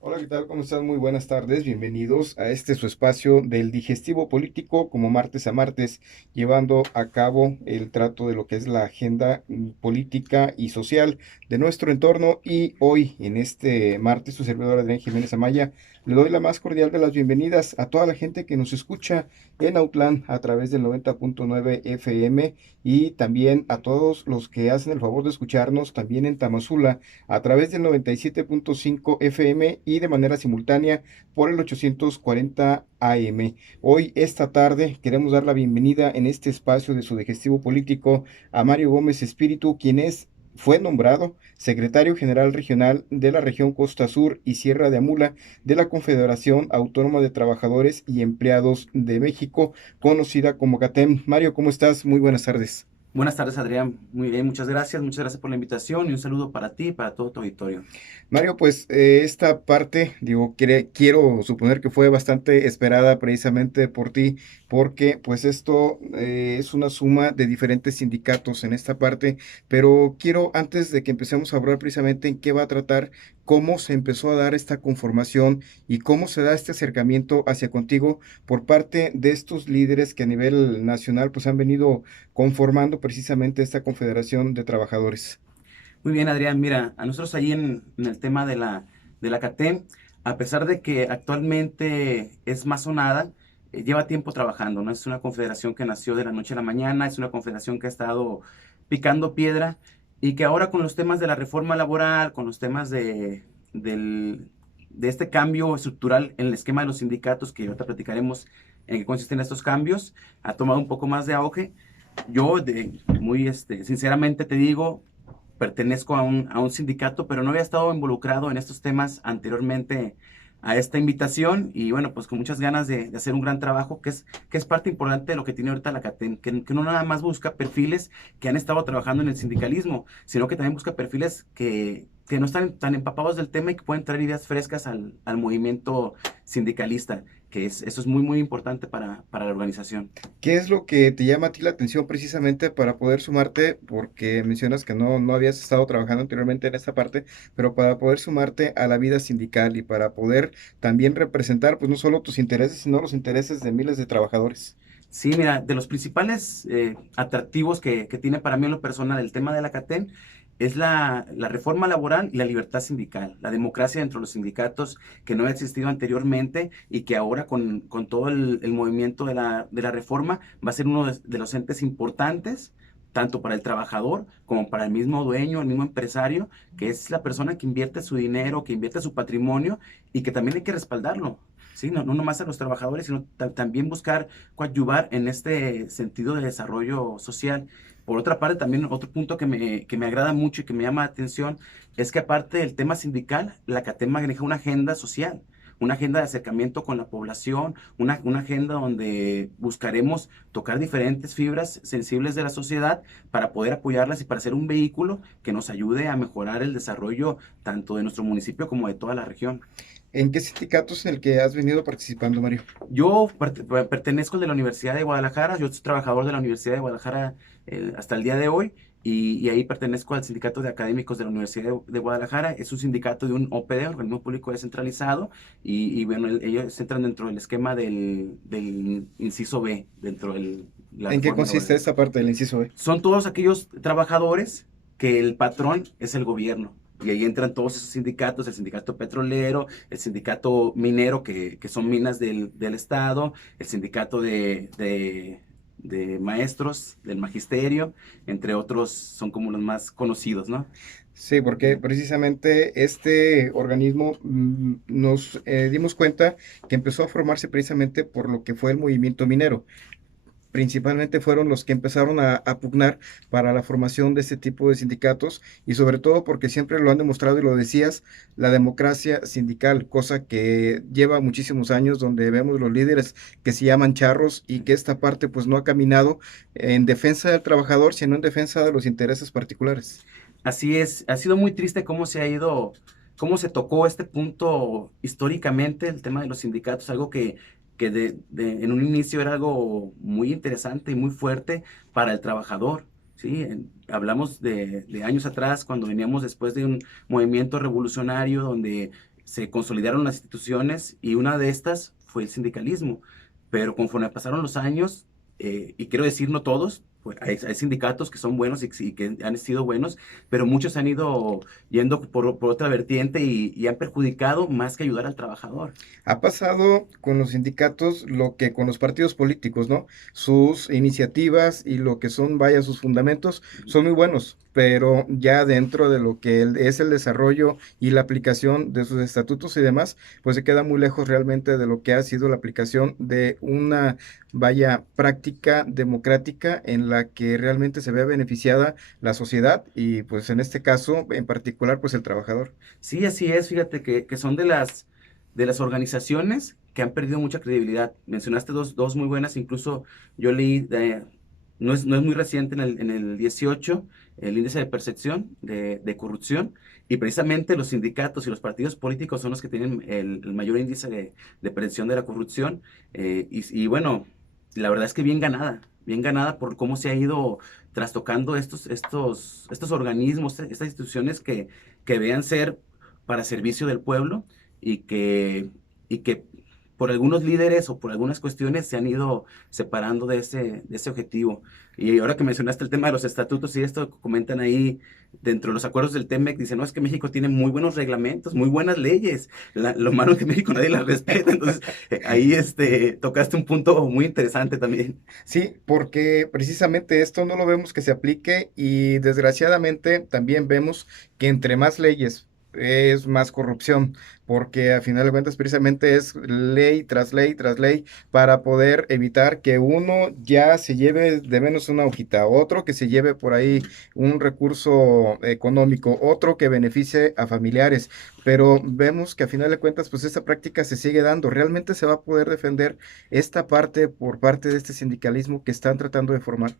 Hola, ¿qué tal? ¿Cómo están? Muy buenas tardes. Bienvenidos a este su espacio del digestivo político, como martes a martes, llevando a cabo el trato de lo que es la agenda política y social de nuestro entorno. Y hoy, en este martes, su servidor Adrián Jiménez Amaya, le doy la más cordial de las bienvenidas a toda la gente que nos escucha en Autlán a través del 90.9 FM y también a todos los que hacen el favor de escucharnos también en Tamazula a través del 97.5 FM y de manera simultánea por el 840 AM. Hoy, esta tarde, queremos dar la bienvenida en este espacio de su digestivo político a Mario Gómez Espíritu, fue nombrado secretario general regional de la región Costa Sur y Sierra de Amula de la Confederación Autónoma de Trabajadores y Empleados de México, conocida como CATEM. Mario, ¿cómo estás? Muy buenas tardes. Buenas tardes, Adrián. Muy bien, muchas gracias por la invitación y un saludo para ti y para todo tu auditorio. Mario, pues esta parte, digo, quiero suponer que fue bastante esperada precisamente por ti, porque pues esto es una suma de diferentes sindicatos en esta parte, pero quiero, antes de que empecemos a hablar precisamente en qué va a tratar, cómo se empezó a dar esta conformación y cómo se da este acercamiento hacia contigo por parte de estos líderes que a nivel nacional pues han venido conformando precisamente esta Confederación de Trabajadores. Muy bien, Adrián. Mira, a nosotros ahí en el tema de la CATEM, a pesar de que actualmente es más sonada, lleva tiempo trabajando, ¿no? Es una confederación que nació de la noche a la mañana, es una confederación que ha estado picando piedra y que ahora con los temas de la reforma laboral, con los temas de este cambio estructural en el esquema de los sindicatos, que ahorita platicaremos en qué consisten estos cambios, ha tomado un poco más de auge. Sinceramente te digo, pertenezco a un sindicato, pero no había estado involucrado en estos temas anteriormente a esta invitación y bueno, pues con muchas ganas de hacer un gran trabajo, que es parte importante de lo que tiene ahorita la CATEM, que no nada más busca perfiles que han estado trabajando en el sindicalismo, sino que también busca perfiles que no están tan empapados del tema y que pueden traer ideas frescas al movimiento sindicalista, eso es muy, muy importante para la organización. ¿Qué es lo que te llama a ti la atención precisamente para poder sumarte? Porque mencionas que no habías estado trabajando anteriormente en esta parte, pero para poder sumarte a la vida sindical y para poder también representar, pues no solo tus intereses, sino los intereses de miles de trabajadores. Sí, mira, de los principales atractivos que tiene para mí en lo personal el tema de la CATEM es la reforma laboral y la libertad sindical, la democracia dentro de los sindicatos que no ha existido anteriormente y que ahora con todo el movimiento de la reforma va a ser uno de los entes importantes, tanto para el trabajador como para el mismo dueño, el mismo empresario, que es la persona que invierte su dinero, que invierte su patrimonio y que también hay que respaldarlo. Sí, no nomás a los trabajadores, sino también buscar coadyuvar en este sentido de desarrollo social. Por otra parte, también otro punto que me agrada mucho y que me llama la atención es que aparte del tema sindical, la CATEM maneja una agenda social, una agenda de acercamiento con la población, una agenda donde buscaremos tocar diferentes fibras sensibles de la sociedad para poder apoyarlas y para ser un vehículo que nos ayude a mejorar el desarrollo tanto de nuestro municipio como de toda la región. ¿En qué sindicatos en el que has venido participando, Mario? Yo pertenezco al de la Universidad de Guadalajara, yo soy trabajador de la Universidad de Guadalajara hasta el día de hoy y ahí pertenezco al Sindicato de Académicos de la Universidad de Guadalajara. Es un sindicato de un OPD, Organismo Público Descentralizado, y bueno, ellos entran dentro del esquema del inciso B, dentro de la ¿En qué reforma consiste laboral. esta parte del inciso B? Son todos aquellos trabajadores que el patrón es el gobierno. Y ahí entran todos esos sindicatos, el sindicato petrolero, el sindicato minero, que son minas del Estado, el sindicato de maestros, del magisterio, entre otros, son como los más conocidos, ¿no? Sí, porque precisamente este organismo nos dimos cuenta que empezó a formarse precisamente por lo que fue el movimiento minero. Principalmente fueron los que empezaron a pugnar para la formación de este tipo de sindicatos y sobre todo porque siempre lo han demostrado y lo decías, la democracia sindical, cosa que lleva muchísimos años donde vemos los líderes que se llaman charros y que esta parte pues no ha caminado en defensa del trabajador, sino en defensa de los intereses particulares. Así es, ha sido muy triste cómo se ha ido, cómo se tocó este punto históricamente, el tema de los sindicatos, algo que en un inicio era algo muy interesante y muy fuerte para el trabajador. ¿Sí? Hablamos de años atrás, cuando veníamos después de un movimiento revolucionario donde se consolidaron las instituciones y una de estas fue el sindicalismo. Pero conforme pasaron los años, y quiero decir no todos, pues hay sindicatos que son buenos y que han sido buenos, pero muchos han ido yendo por otra vertiente y han perjudicado más que ayudar al trabajador. Ha pasado con los sindicatos lo que con los partidos políticos, ¿no? Sus iniciativas y lo que son, vaya, sus fundamentos son muy buenos, pero ya dentro de lo que es el desarrollo y la aplicación de sus estatutos y demás, pues se queda muy lejos realmente de lo que ha sido la aplicación de una, vaya, práctica democrática en la que realmente se vea beneficiada la sociedad y pues en este caso en particular pues el trabajador. Sí, así es, fíjate que son de las organizaciones que han perdido mucha credibilidad. Mencionaste dos muy buenas, incluso yo leí, no es muy reciente, en el 18, el índice de percepción de corrupción, y precisamente los sindicatos y los partidos políticos son los que tienen el mayor índice de percepción de la corrupción, y bueno, la verdad es que bien ganada por cómo se ha ido trastocando estos organismos, estas instituciones que vean ser para servicio del pueblo y y que por algunos líderes o por algunas cuestiones se han ido separando de ese objetivo. Y ahora que mencionaste el tema de los estatutos y esto, comentan ahí dentro de los acuerdos del TEMEC, dicen, no, es que México tiene muy buenos reglamentos, muy buenas leyes. Lo malo es que México nadie las respeta. Entonces, ahí tocaste un punto muy interesante también. Sí, porque precisamente esto no lo vemos que se aplique y desgraciadamente también vemos que entre más leyes es más corrupción, porque a final de cuentas precisamente es ley tras ley tras ley para poder evitar que uno ya se lleve de menos una hojita, otro que se lleve por ahí un recurso económico, otro que beneficie a familiares, pero vemos que a final de cuentas pues esta práctica se sigue dando. ¿Realmente se va a poder defender esta parte por parte de este sindicalismo que están tratando de formar?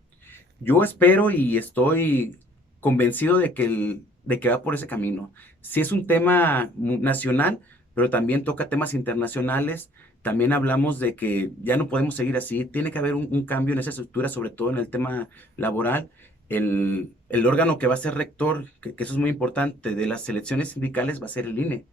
Yo espero y estoy convencido de que va por ese camino. Sí es un tema nacional, pero también toca temas internacionales. También hablamos de que ya no podemos seguir así. Tiene que haber un cambio en esa estructura, sobre todo en el tema laboral. El órgano que va a ser rector, que eso es muy importante, de las elecciones sindicales va a ser el INE,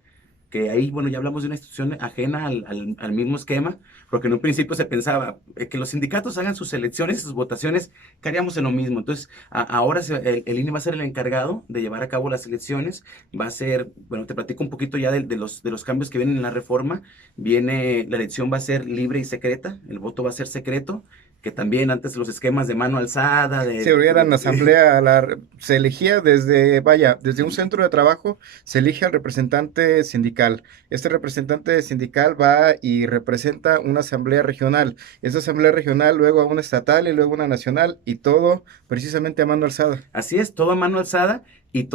que ahí, bueno, ya hablamos de una institución ajena al mismo esquema, porque en un principio se pensaba que los sindicatos hagan sus elecciones y sus votaciones, que haríamos en lo mismo. Entonces, ahora el INE va a ser el encargado de llevar a cabo las elecciones, va a ser, bueno, te platico un poquito ya de los cambios que vienen en la reforma. La elección va a ser libre y secreta, el voto va a ser secreto, que también antes los esquemas de mano alzada, Se hubieran asamblea, se elegía desde, vaya, desde un centro de trabajo, se elige al representante sindical. Este representante sindical va y representa una asamblea regional. Esa asamblea regional luego a una estatal y luego a una nacional y todo precisamente a mano alzada. Así es, todo a mano alzada y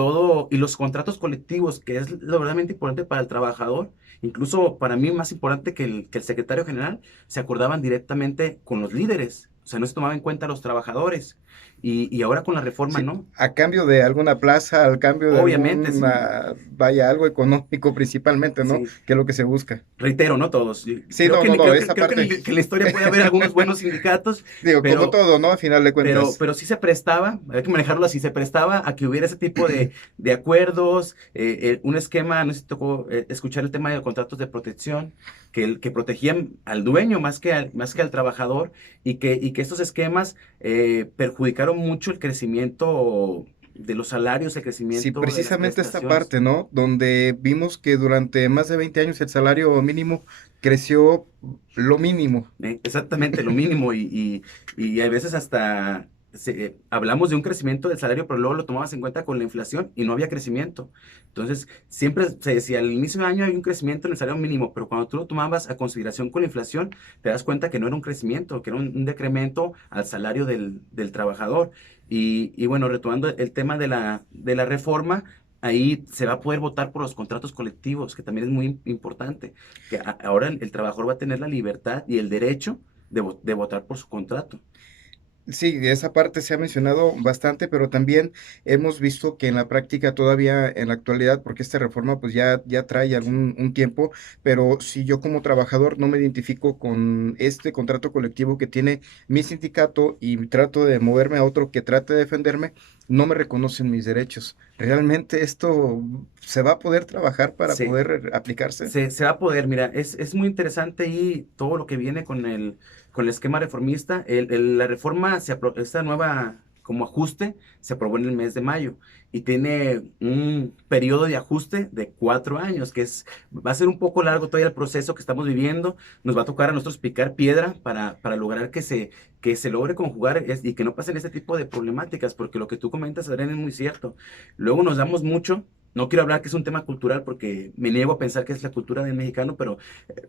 los contratos colectivos, que es lo verdaderamente importante para el trabajador, incluso para mí más importante que el secretario general, se acordaban directamente con los líderes, o sea, no se tomaba en cuenta a los trabajadores. Y ahora con la reforma, Sí, ¿no? a cambio de alguna plaza, al cambio de Obviamente, alguna, vaya, algo económico principalmente, ¿no? sí. Que es lo que se busca. Reitero, no todos. Sí, no, no, no, esa Creo que parte, que en la historia puede haber algunos buenos sindicatos, digo, como pero, todo, ¿no? A final de cuentas. pero sí se prestaba, hay que manejarlo así, se prestaba a que hubiera ese tipo de acuerdos, un esquema, no sé si tocó escuchar el tema de contratos de protección, que protegían al dueño más que al trabajador, y que estos esquemas perjudicaron mucho el crecimiento de los salarios, el Sí, crecimiento de las precisamente esta prestaciones. parte, ¿no? Donde vimos que durante más de 20 años el salario mínimo creció lo mínimo. Exactamente, lo mínimo y a veces hasta hablamos de un crecimiento del salario, pero luego lo tomabas en cuenta con la inflación y no había crecimiento. Entonces, siempre se decía, al inicio del año hay un crecimiento en el salario mínimo, pero cuando tú lo tomabas a consideración con la inflación, te das cuenta que no era un crecimiento, que era un decremento al salario del trabajador. Y bueno, retomando el tema de la reforma, ahí se va a poder votar por los contratos colectivos, que también es muy importante, que ahora el trabajador va a tener la libertad y el derecho de votar por su contrato. Sí, de esa parte se ha mencionado bastante, pero también hemos visto que en la práctica todavía en la actualidad, porque esta reforma pues ya trae algún un tiempo, pero si yo como trabajador no me identifico con este contrato colectivo que tiene mi sindicato y trato de moverme a otro que trate de defenderme, no me reconocen mis derechos. ¿Realmente esto se va a poder trabajar para Se, poder aplicarse? se va a poder, mira, es muy interesante y todo lo que viene con el esquema reformista. La reforma, esta nueva como ajuste, se aprobó en el mes de mayo y tiene un periodo de ajuste de 4 años, va a ser un poco largo todavía el proceso que estamos viviendo. Nos va a tocar a nosotros picar piedra para lograr que se logre conjugar y que no pasen este tipo de problemáticas, porque lo que tú comentas, Adrián, es muy cierto. Luego nos damos mucho. No quiero hablar que es un tema cultural porque me niego a pensar que es la cultura del mexicano, pero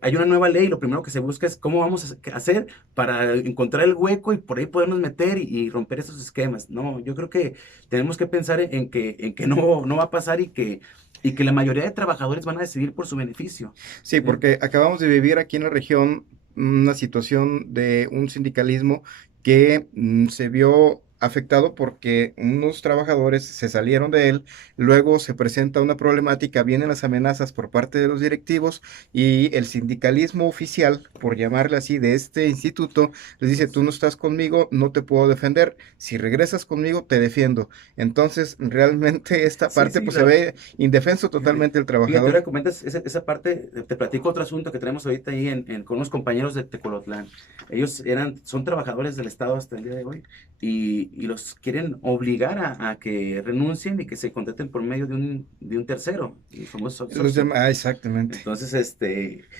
hay una nueva ley y lo primero que se busca es cómo vamos a hacer para encontrar el hueco y por ahí podernos meter y romper esos esquemas. No, yo creo que tenemos que pensar en que no va a pasar y que la mayoría de trabajadores van a decidir por su beneficio. Sí, ¿Sí? porque acabamos de vivir aquí en la región una situación de un sindicalismo que se vio afectado porque unos trabajadores se salieron de él, luego se presenta una problemática, vienen las amenazas por parte de los directivos y el sindicalismo oficial, por llamarle así, de este instituto, les dice, tú no estás conmigo, no te puedo defender, si regresas conmigo, te defiendo. Entonces, realmente esta Sí, parte sí, pues se ve indefenso totalmente el fíjate, trabajador. ahora comentas esa parte, te platico otro asunto que tenemos ahorita ahí con unos compañeros de Tecolotlán. Ellos son trabajadores del Estado hasta el día de hoy y los quieren obligar a que renuncien y que se contraten por medio de un tercero, el famoso Los outsourcing. exactamente. Entonces,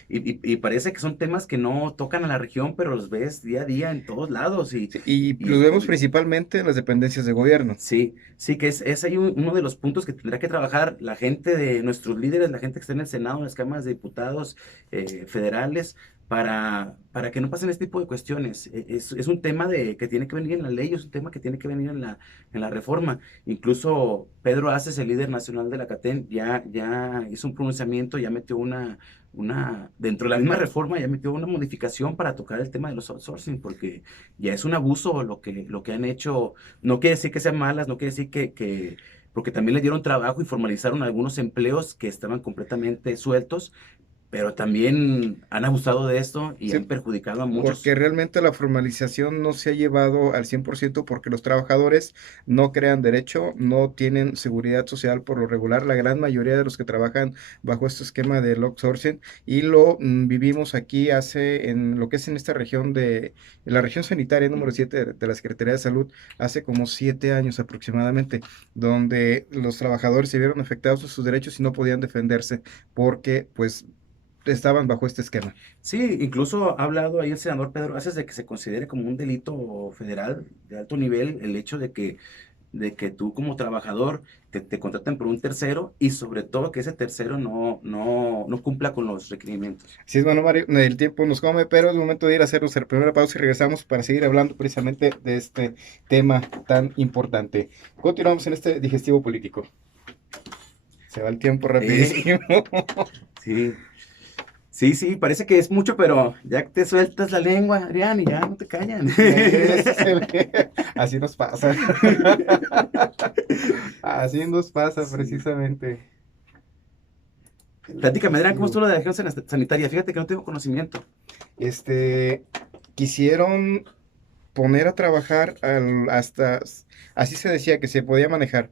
y parece que son temas que no tocan a la región, pero los ves día a día en todos lados Sí, y y, los vemos y, principalmente en las dependencias de gobierno. Sí, sí, que es ahí uno de los puntos que tendrá que trabajar la gente de nuestros líderes, la gente que está en el Senado, en las cámaras de diputados federales, para que no pasen este tipo de cuestiones. Es un tema que tiene que venir en la ley, es un tema que tiene que venir en la reforma. Incluso Pedro Aces, el líder nacional de la CATEN, ya hizo un pronunciamiento, ya metió dentro de la misma reforma, ya metió una modificación para tocar el tema de los outsourcing, porque ya es un abuso lo que han hecho. No quiere decir que sean malas, no quiere decir porque también le dieron trabajo y formalizaron algunos empleos que estaban completamente sueltos, pero también han abusado de esto y han Sí, perjudicado a porque muchos. realmente la formalización no se ha llevado al 100% porque los trabajadores no crean derecho, no tienen seguridad social por lo regular, la gran mayoría de los que trabajan bajo este esquema del outsourcing y lo vivimos aquí en lo que es en esta región en la región sanitaria número 7 de la Secretaría de Salud, hace como 7 años aproximadamente, donde los trabajadores se vieron afectados en sus derechos y no podían defenderse porque pues estaban bajo este esquema. Sí, incluso ha hablado ahí el senador Pedro Aces de que se considere como un delito federal de alto nivel el hecho de que tú como trabajador te contraten por un tercero y sobre todo que ese tercero no cumpla con los requerimientos. Sí, es bueno, Mario, el tiempo nos come, pero es momento de ir a hacer nuestra primera pausa y regresamos para seguir hablando precisamente de este tema tan importante. Continuamos en este digestivo político. Se va el tiempo rapidísimo. Sí, sí, sí, parece que es mucho, pero ya que te sueltas la lengua, Adrián, y ya no te callan. Así nos pasa. Así nos pasa Sí. precisamente. El Platícame, Adrián, ¿cómo estuvo digestivo. lo de la región sanitaria? Fíjate que no tengo conocimiento. Este, quisieron poner a trabajar hasta, así se decía que se podía manejar